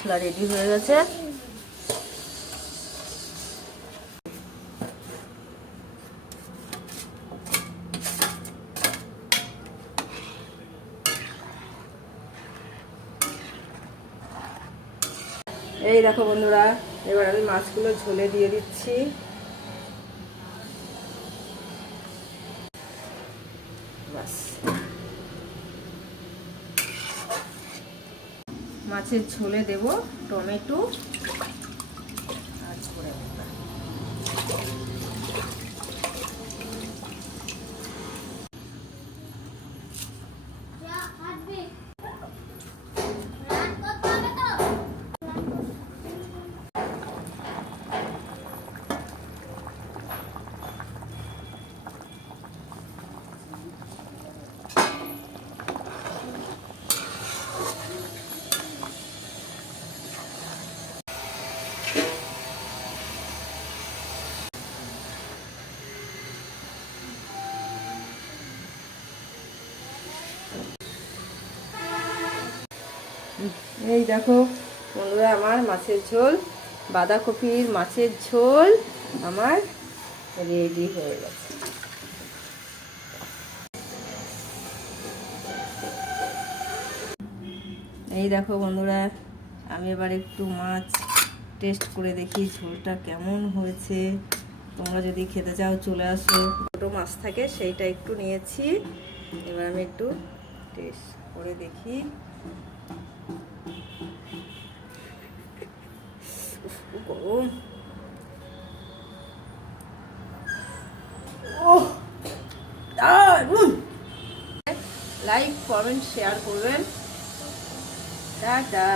মশলা ready হয়ে গেছে। এই দেখো বন্ধুরা, এবার আমি মাছগুলো ঝোলে দিয়ে দিচ্ছি। বাস, মাছের ঝোলে দেব টমেটো আর ধনে পাতা। এই দেখো বন্ধুরা, আমার মাছের ঝোল, বাঁধাকপির মাছের ঝোল আমার রেডি হয়ে গেছে। এই দেখো বন্ধুরা, আমি এবার একটু মাছ টেস্ট করে দেখি ঝোলটা কেমন হয়েছে। তোমরা যদি খেতে চাও চলে আসো। ছোটো মাছ থাকে সেইটা একটু নিয়েছি, এবার আমি একটু টেস্ট করে দেখি। গরম, ওহ দারুণ। লাইক, কমেন্ট, শেয়ার করবেন। টাটা।